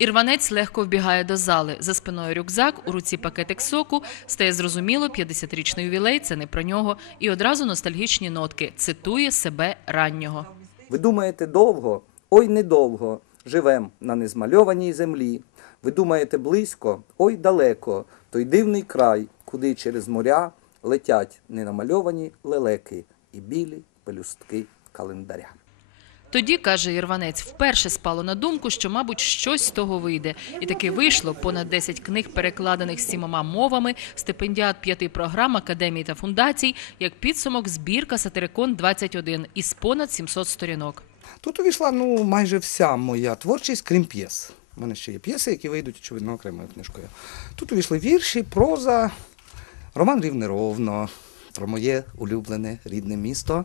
Ірванець легко вбігає до зали. За спиною рюкзак, у руці пакетик соку. Стає зрозуміло, 50-річний ювілей – це не про нього. І одразу ностальгічні нотки. Цитує себе раннього. Ви думаєте довго? Ой, недовго. Живем на незмальованій землі. Ви думаєте близько? Ой, далеко. Той дивний край, куди через моря летять ненамальовані лелеки і білі пелюстки календаря. Тоді, каже Ірванець, вперше спало на думку, що, мабуть, щось з того вийде. І таки вийшло понад 10 книг, перекладених сімома мовами, стипендіат п'яти програм, академій та фундацій, як підсумок збірка «Сатирикон 21» із понад 700 сторінок. Тут увійшла ну, майже вся моя творчість, крім п'єс. У мене ще є п'єси, які вийдуть, очевидно, окремою книжкою. Тут увійшли вірші, проза, роман рівне ровно, про моє улюблене рідне місто.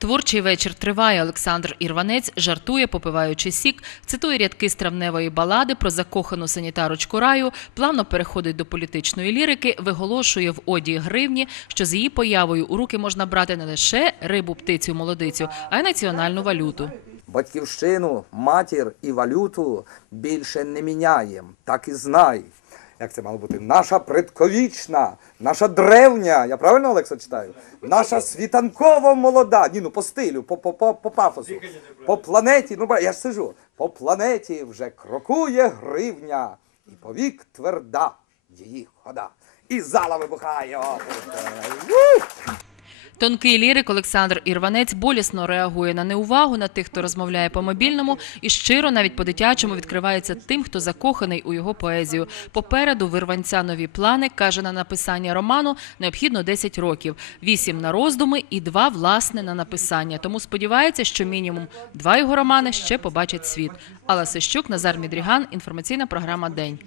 Творчий вечір триває. Олександр Ірванець жартує, попиваючи сік, цитує рядки з травневої балади про закохану санітарочку раю, плавно переходить до політичної лірики, виголошує в оді гривні, що з її появою у руки можна брати не лише рибу, птицю, молодицю, а й національну валюту. Батьківщину, матір і валюту більше не міняєм, так і знай. Як це мало бути? Наша предковічна, наша древня, я правильно Олекса читаю? Наша світанково молода. Ні, ну по стилю, по, по, по, по пафосу. По планеті, ну я ж сижу, по планеті вже крокує гривня, і повік тверда її хода. І зала вибухає. Тонкий лірик Олександр Ірванець болісно реагує на неувагу на тих, хто розмовляє по мобільному, і щиро, навіть по-дитячому, відкривається тим, хто закоханий у його поезію. Попереду вирванця нові плани каже на написання роману необхідно 10 років, 8 на роздуми і 2, власне на написання. Тому сподівається, що мінімум два його романи ще побачать світ. Алла Сищук, Назар Мідріган. Інформаційна програма День.